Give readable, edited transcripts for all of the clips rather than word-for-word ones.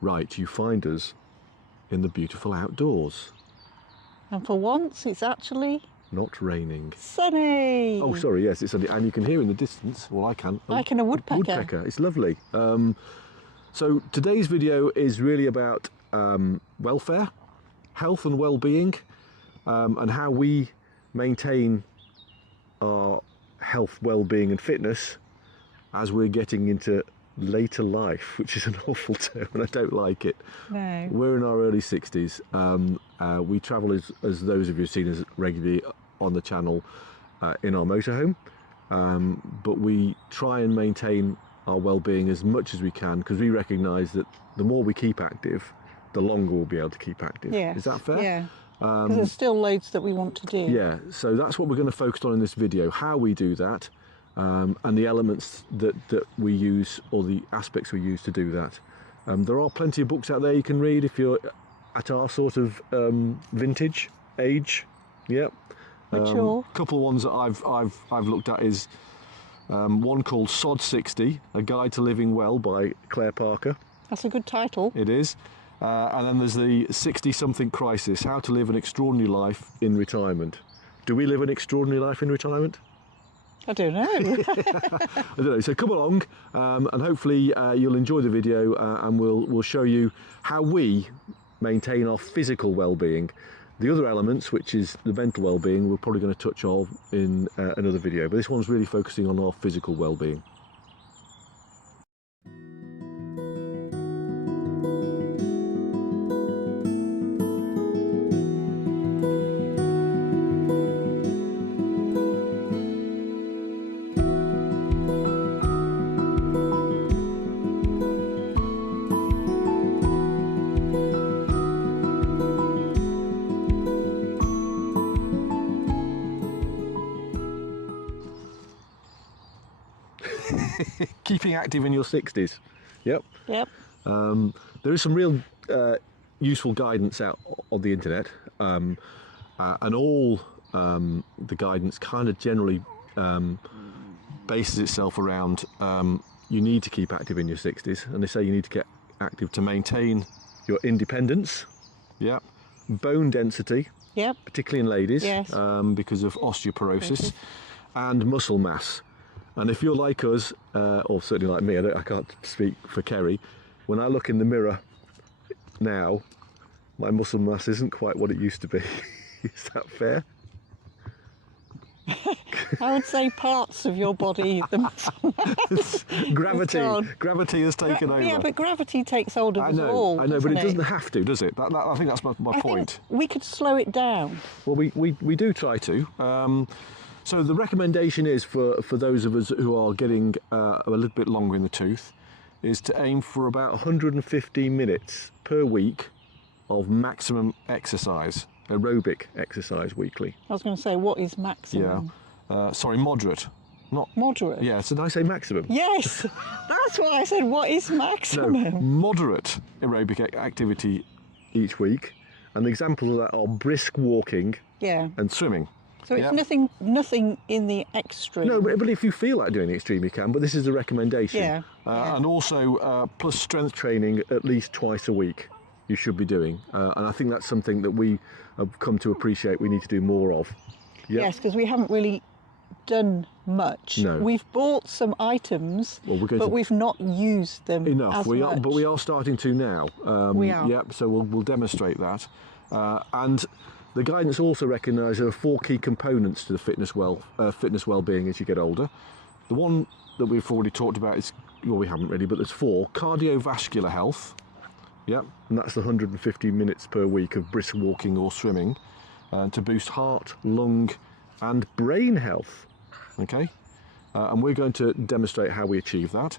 Right, you find us in the beautiful outdoors. And for once, it's actually Not raining. sunny. Oh, sorry, yes, it's sunny. And you can hear in the distance, well, I can. Like in a woodpecker. Woodpecker, it's lovely. So today's video is really about welfare, health and well-being, and how we maintain our health, well-being and fitness as we're getting into later life, which is an awful term and I don't like it. No. We're in our early 60s. We travel, as those of you who've seen us regularly on the channel, in our motorhome, but we try and maintain our well-being as much as we can, because we recognise that the more we keep active, the longer we'll be able to keep active. Yes. Is that fair? Yeah. Because there's still loads that we want to do. Yeah, so that's what we're going to focus on in this video, how we do that, and the elements that we use, or the aspects we use to do that. There are plenty of books out there you can read if you're at our sort of vintage age. Yep. Mature. A couple of ones that I've looked at is one called Sod 60, A Guide to Living Well by Claire Parker. That's a good title. It is. And then there's the 60-something crisis, how to live an extraordinary life in retirement. Do we live an extraordinary life in retirement? I don't know. I don't know. So come along, and hopefully you'll enjoy the video, and we'll show you how we maintain our physical well-being. The other elements, which is the mental well-being, we're probably going to touch on in another video, but this one's really focusing on our physical well-being. Keeping active in your 60s. Yep. Yep. There is some real useful guidance out on the internet, and all the guidance kind of generally bases itself around you need to keep active in your 60s, and they say you need to get active to maintain your independence, yep, bone density, yep, particularly in ladies, yes, because of osteoporosis, and muscle mass. And if you're like us, or certainly like me, I can't speak for Kerry, when I look in the mirror now, my muscle mass isn't quite what it used to be. Is that fair? I would say parts of your body, the muscle mass. Gravity has taken over. Yeah, but gravity takes hold of us all. I know, but it doesn't have to, does it? I think that's my point. Think we could slow it down. Well, we do try to. So the recommendation is for those of us who are getting a little bit longer in the tooth, is to aim for about 115 minutes per week of maximum exercise, aerobic exercise weekly. I was going to say, what is maximum? Yeah, sorry, moderate. Not moderate. Yeah, so did I say maximum? Yes, that's why I said, what is maximum? No, moderate aerobic activity each week, and the examples of that are brisk walking, yeah, and swimming. So it's nothing in the extreme. No, but if you feel like doing the extreme, you can, but this is a recommendation. Yeah. And also, plus strength training at least twice a week you should be doing. And I think that's something that we have come to appreciate we need to do more of. Yep. Yes, because we haven't really done much. No. We've bought some items, but we've not used them enough. as much. But we are starting to now. We are. Yep, so we'll demonstrate that. And the guidance also recognises there are 4 key components to the fitness well-being as you get older. The one that we've already talked about is, well, we haven't really, but there's 4. Cardiovascular health, yep, and that's the 150 minutes per week of brisk walking or swimming to boost heart, lung and brain health, okay? And we're going to demonstrate how we achieve that.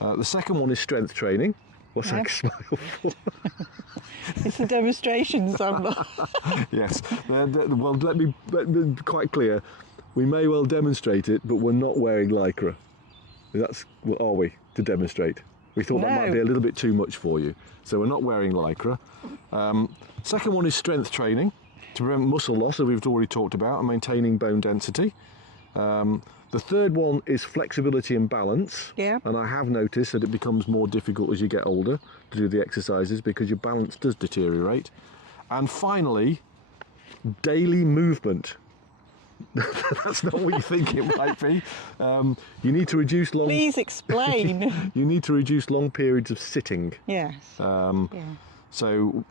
The second one is strength training. What's that smile for? It's the demonstrations I'm not. Yes, well, let me be quite clear. We may well demonstrate it, but we're not wearing lycra. That's what are we to demonstrate? We thought that might be a little bit too much for you, so we're not wearing lycra. Second one is strength training to prevent muscle loss, as we've already talked about, and maintaining bone density. The third one is flexibility and balance. Yeah. And I have noticed that it becomes more difficult as you get older to do the exercises because your balance does deteriorate. And finally, daily movement. That's not what you think it might be. You need to reduce long. Please explain. You need to reduce long periods of sitting. Yes. Yeah. So,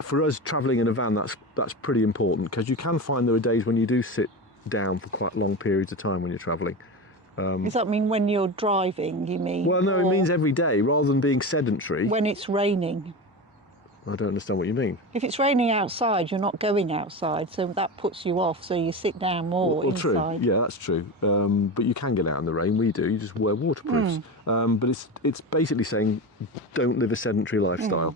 for us travelling in a van, that's pretty important because you can find there are days when you do sit down for quite long periods of time when you're travelling. Does that mean when you're driving, you mean? Well, no, it or means every day rather than being sedentary. when it's raining. I don't understand what you mean. If it's raining outside, you're not going outside, so that puts you off, so you sit down more Well, true. inside. Yeah, that's true. But you can get out in the rain. We do. You just wear waterproofs. But it's basically saying don't live a sedentary lifestyle.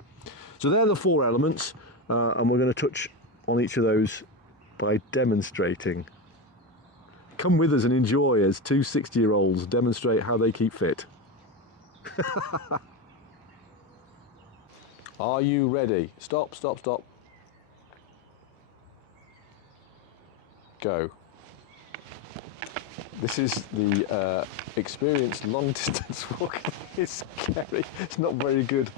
So they're the 4 elements, and we're going to touch on each of those by demonstrating. Come with us and enjoy as 2 60-year-olds demonstrate how they keep fit. Are you ready? Stop, stop, stop. Go. This is the experienced long-distance walker. It's scary. It's not very good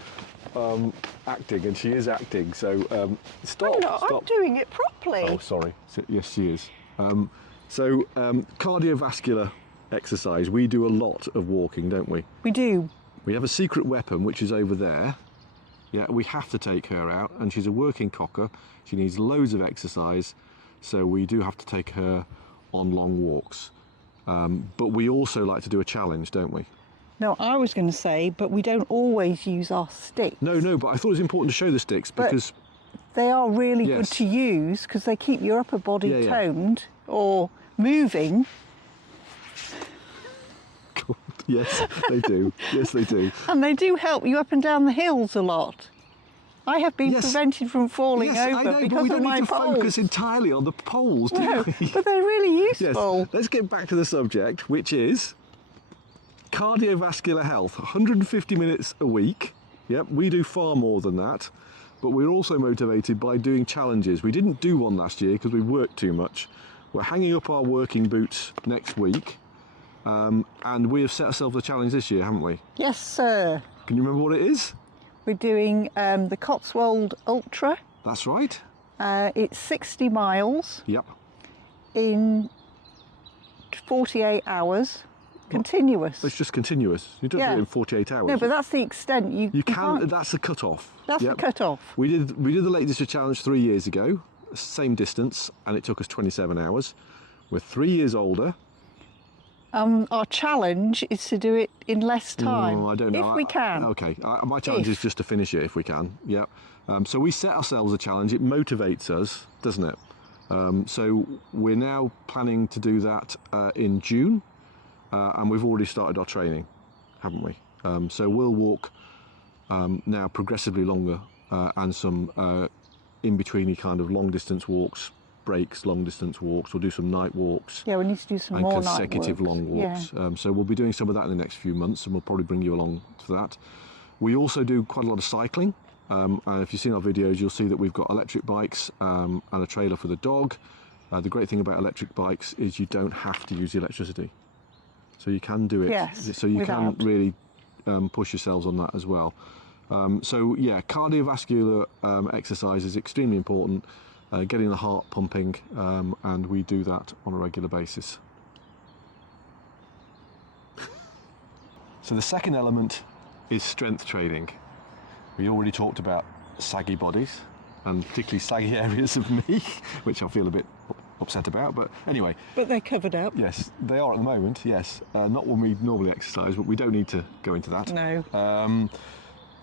acting, and she is acting. So stop. I'm not, stop. I'm doing it properly. Oh, sorry. Yes, she is. Cardiovascular exercise. We do a lot of walking, don't we? We do. We have a secret weapon, which is over there. Yeah, we have to take her out, and she's a working cocker. She needs loads of exercise, so we do have to take her on long walks. But we also like to do a challenge, don't we? No, I was going to say, but we don't always use our sticks. No, but I thought it was important to show the sticks because they are really Yes. good to use because they keep your upper body Yeah, yeah. toned or moving. yes, they do. Yes, they do. And they do help you up and down the hills a lot. I have been Yes. prevented from falling Yes, over I know, but because we of don't my need to poles. focus entirely on the poles, do No, we? but they're really Yes. useful. Let's get back to the subject, which is cardiovascular health. 150 minutes a week. Yep, we do far more than that. But we're also motivated by doing challenges. We didn't do one last year because we worked too much. We're hanging up our working boots next week. And we have set ourselves a challenge this year, haven't we? Yes, sir. Can you remember what it is? We're doing the Cotswold Ultra. That's right. It's 60 miles Yep. in 48 hours, continuous. It's just continuous. You don't do Yeah. it in 48 hours. No, but that's the extent. You You can. can't- That's the cut-off. That's Yep. the cut-off. We did the Lake District Challenge 3 years ago, same distance, and it took us 27 hours. We're 3 years older. Our challenge is to do it in less time. Oh, I don't know. If we can. Okay, my challenge is just to finish it if we can. Yeah. So we set ourselves a challenge. It motivates us, doesn't it? So we're now planning to do that in June, and we've already started our training, haven't we? So we'll walk now progressively longer and some in-betweeny kind of long-distance walks, breaks, long-distance walks. We'll do some night walks. Yeah, we need to do some And more consecutive night long walks. Yeah. So we'll be doing some of that in the next few months, and we'll probably bring you along to that. We also do quite a lot of cycling. And if you've seen our videos, you'll see that we've got electric bikes and a trailer for the dog. The great thing about electric bikes is you don't have to use the electricity. So you can do it. Yes, So you without. can really push yourselves on that as well. So yeah, cardiovascular exercise is extremely important. Getting the heart pumping, and we do that on a regular basis. So the second element is strength training. We already talked about saggy bodies, and particularly saggy areas of me, which I feel a bit upset about, but anyway. But they're covered up. Yes, they are at the moment, yes. Not when we normally exercise, but we don't need to go into that. No.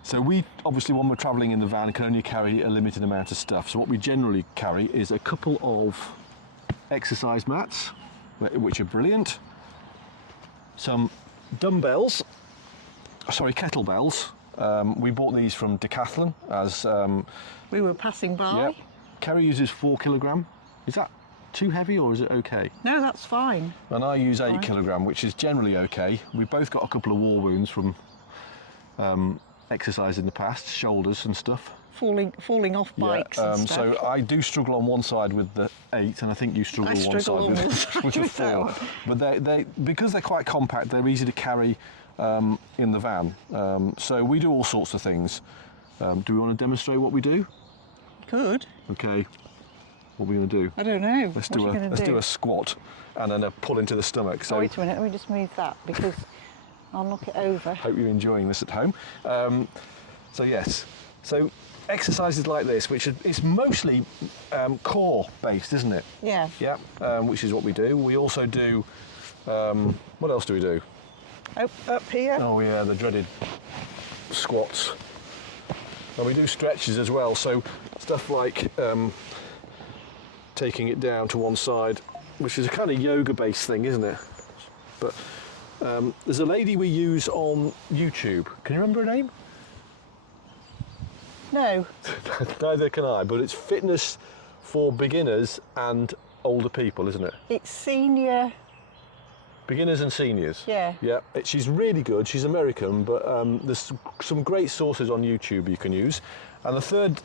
So we, obviously, when we're travelling in the van, can only carry a limited amount of stuff. So what we generally carry is a couple of exercise mats, which are brilliant. Some dumbbells, sorry, kettlebells. We bought these from Decathlon as... We were passing by. Yep. Kerry uses 4 kilogram. Is that too heavy or is it okay? No, that's fine. And I use 8 Fine. kilogram, which is generally okay. We've both got a couple of war wounds from exercise in the past, shoulders and stuff. falling off bikes and stuff. So I do struggle on one side with the 8, and I think you struggle on one struggle side on with, one with the with that 4. one. But they because they're quite compact, they're easy to carry in the van. So we do all sorts of things. Do we want to demonstrate what we do? Good. Okay. What are we going to do? I don't know. Let's What do a squat and then a pull into the stomach. So wait a minute, let me just move that because I'll knock it over. hope you're enjoying this at home. So yes, so exercises like this, which it's mostly core based, isn't it? Yeah. Yeah, which is what we do. We also do, what else do we do? Up here. Oh yeah, the dreaded squats. And we do stretches as well, so stuff like taking it down to one side, which is a kind of yoga based thing, isn't it? But there's a lady we use on YouTube. Can you remember her name? No. Neither can I, but it's fitness for beginners and older people, isn't it? It's senior. Beginners and seniors. Yeah. Yeah, she's really good. She's American, but there's some great sources on YouTube you can use. And the third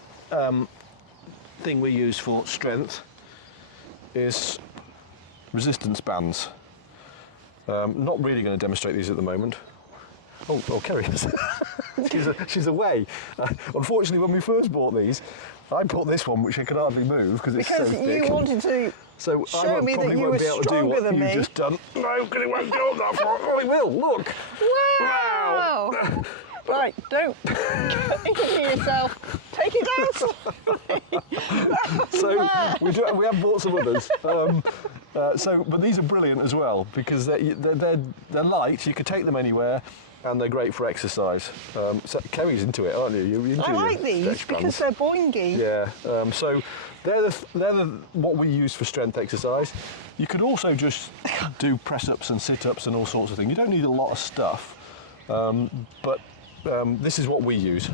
thing we use for strength is resistance bands. Not really going to demonstrate these at the moment. Oh, Kerry is. she's away. Unfortunately, when we first bought these, I bought this one, which I could hardly move because it's so thick. Because you wanted to So show me that you were be able to do stronger what than you've me. just done. No, because it won't go up that far. Oh, it will. Look. Wow! Right, don't injure yourself. Take it down. So we have bought some others. But these are brilliant as well because they're light. You can take them anywhere, and they're great for exercise. So Kerry's into it, aren't you? You're into I like these stretch because bands. they're boingy. Yeah. So they're what we use for strength exercise. You could also just do press-ups and sit-ups and all sorts of things. You don't need a lot of stuff, but this is what we use.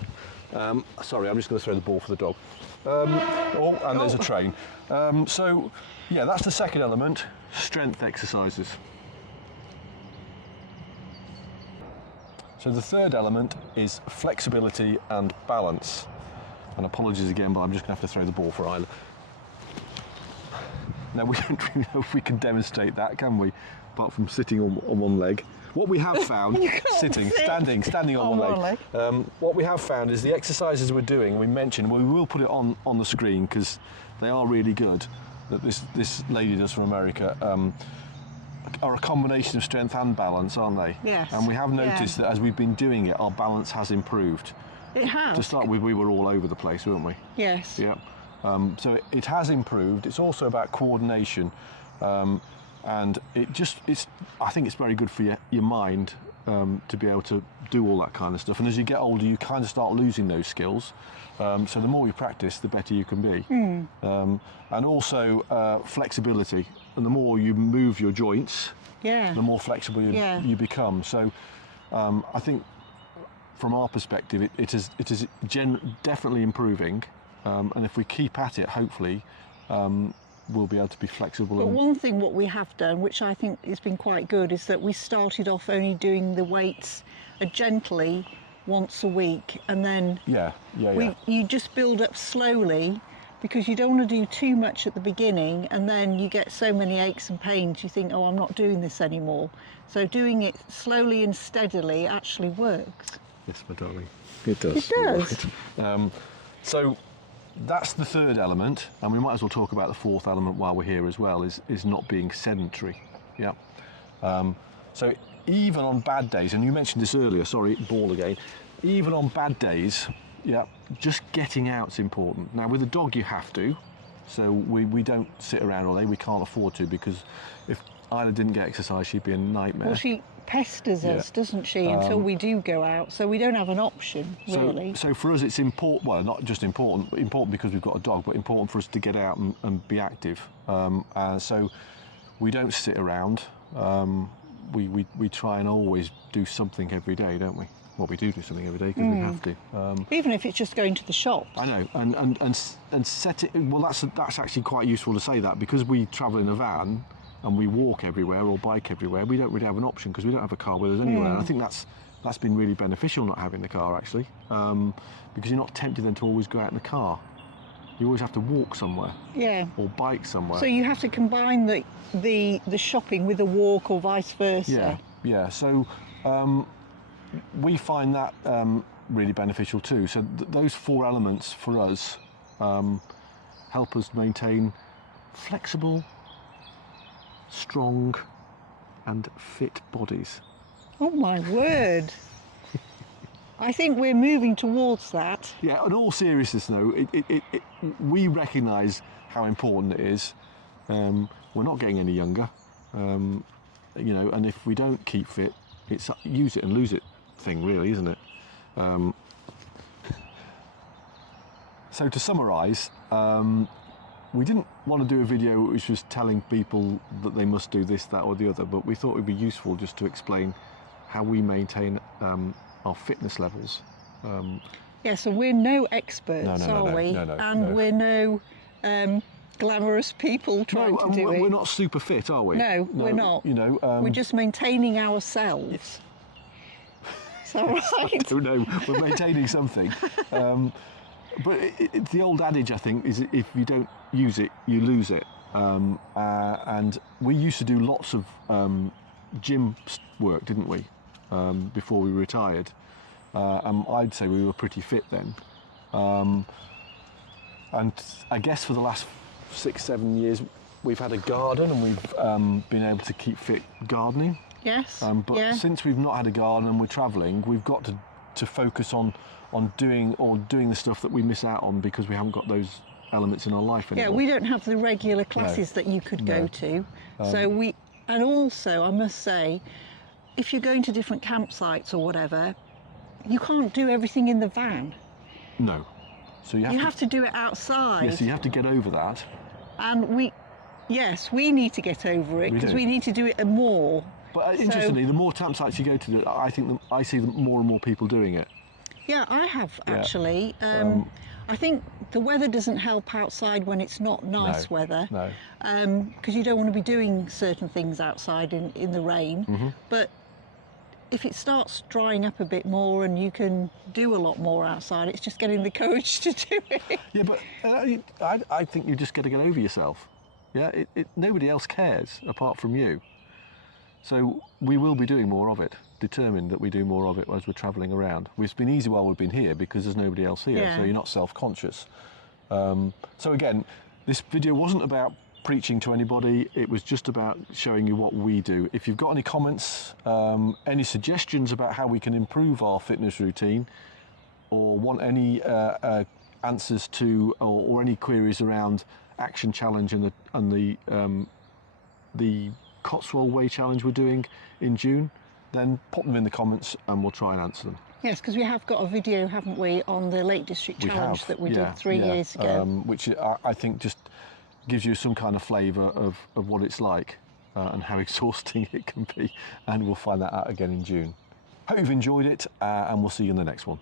Sorry, I'm just going to throw the ball for the dog. And there's a train. So, yeah, that's the second element, strength exercises. So the third element is flexibility and balance. And apologies again, but I'm just going to have to throw the ball for Isla. Now, we don't really know if we can demonstrate that, can we? Apart from sitting on one leg. What we have found, standing on one leg. What we have found is the exercises we're doing, we mentioned, we will put it on the screen because they are really good, that this lady does from America, are a combination of strength and balance, aren't they? Yes. And we have noticed that as we've been doing it, our balance has improved. It has. To start with, we were all over the place, weren't we? Yes. Yeah. So it has improved. It's also about coordination. And I think it's very good for your mind to be able to do all that kind of stuff. And as you get older, you kind of start losing those skills. So the more you practice, the better you can be. And also flexibility. And the more you move your joints, the more flexible you become. So I think from our perspective, it is definitely improving. And if we keep at it, hopefully, we'll be able to be flexible. But one thing what we have done, which I think has been quite good, is that we started off only doing the weights gently once a week, and then you just build up slowly because you don't want to do too much at the beginning, and then you get so many aches and pains you think, oh, I'm not doing this anymore. So doing it slowly and steadily actually works. Yes, my darling, it does. It does. Right. So that's the third element, and we might as well talk about the fourth element while we're here as well, is not being sedentary. Yeah. So even on bad days, and you mentioned this earlier, sorry, ball again, even on bad days, just getting out's important. Now with a dog you have to, so we don't sit around all day, we can't afford to, because if Isla didn't get exercise she'd be a nightmare. Well, she pesters us, doesn't she, until we do go out, so we don't have an option, really. So for us it's important, well, not just important, but important because we've got a dog, but important for us to get out and be active. So we don't sit around. We try and always do something every day, don't we? Well, we do something every day because we have to. Even if it's just going to the shops. I know, and set it. Well, that's actually quite useful to say that, because we travel in a van and we walk everywhere or bike everywhere. We don't really have an option because we don't have a car with us anywhere. And I think that's that's been really beneficial not having the car actually, because you're not tempted then to always go out in the car. You always have to walk somewhere. Yeah. Or bike somewhere. So you have to combine the shopping with a walk or vice versa. Yeah, yeah. So we find that really beneficial too. So those 4 elements for us help us maintain flexible, strong and fit bodies. Oh my word. I think we're moving towards that. Yeah, in all seriousness though, we recognise how important it is. We're not getting any younger, you know, and if we don't keep fit, it's a use it and lose it thing really, isn't it? So to summarise, we didn't want to do a video which was telling people that they must do this, that or the other, but we thought it would be useful just to explain how we maintain our fitness levels. Yeah, so we're no experts, are we? No, and we're no glamorous people trying to do it. We're not super fit, are we? No, we're not. You know, we're just maintaining ourselves. Is that right? I don't know. We're maintaining something. But it's the old adage, I think, is if you don't use it, you lose it. And we used to do lots of gym work, didn't we, before we retired? I'd say we were pretty fit then. And I guess for the last 6-7 years, we've had a garden and we've been able to keep fit gardening. Yes. But since we've not had a garden and we're travelling, we've got to focus on doing the stuff that we miss out on because we haven't got those elements in our life anymore. Yeah, we don't have the regular classes that you could go to. And also, I must say, if you're going to different campsites or whatever, you can't do everything in the van. No. So you have to do it outside. Yes, so you have to get over that. And we need to get over it because we need to do it more. But interestingly, the more campsites you go to, I think I see more and more people doing it. Yeah, I have actually. I think the weather doesn't help outside when it's not nice weather. No. Because you don't want to be doing certain things outside in the rain. Mm-hmm. But if it starts drying up a bit more and you can do a lot more outside, it's just getting the courage to do it. Yeah, but I think you just got to get over yourself. Yeah, nobody else cares apart from you. So we will be doing more of it, determined that we do more of it as we're travelling around. It's been easy while we've been here because there's nobody else here, so you're not self-conscious. So again, this video wasn't about preaching to anybody, it was just about showing you what we do. If you've got any comments, any suggestions about how we can improve our fitness routine, or want any answers to, or any queries around Action Challenge and the Cotswold Way Challenge we're doing in June, then pop them in the comments and we'll try and answer them. Yes, because we have got a video, haven't we, on the Lake District Challenge that we did 3 years ago. Which I think just gives you some kind of flavour of what it's like and how exhausting it can be, and we'll find that out again in June. Hope you've enjoyed it and we'll see you in the next one.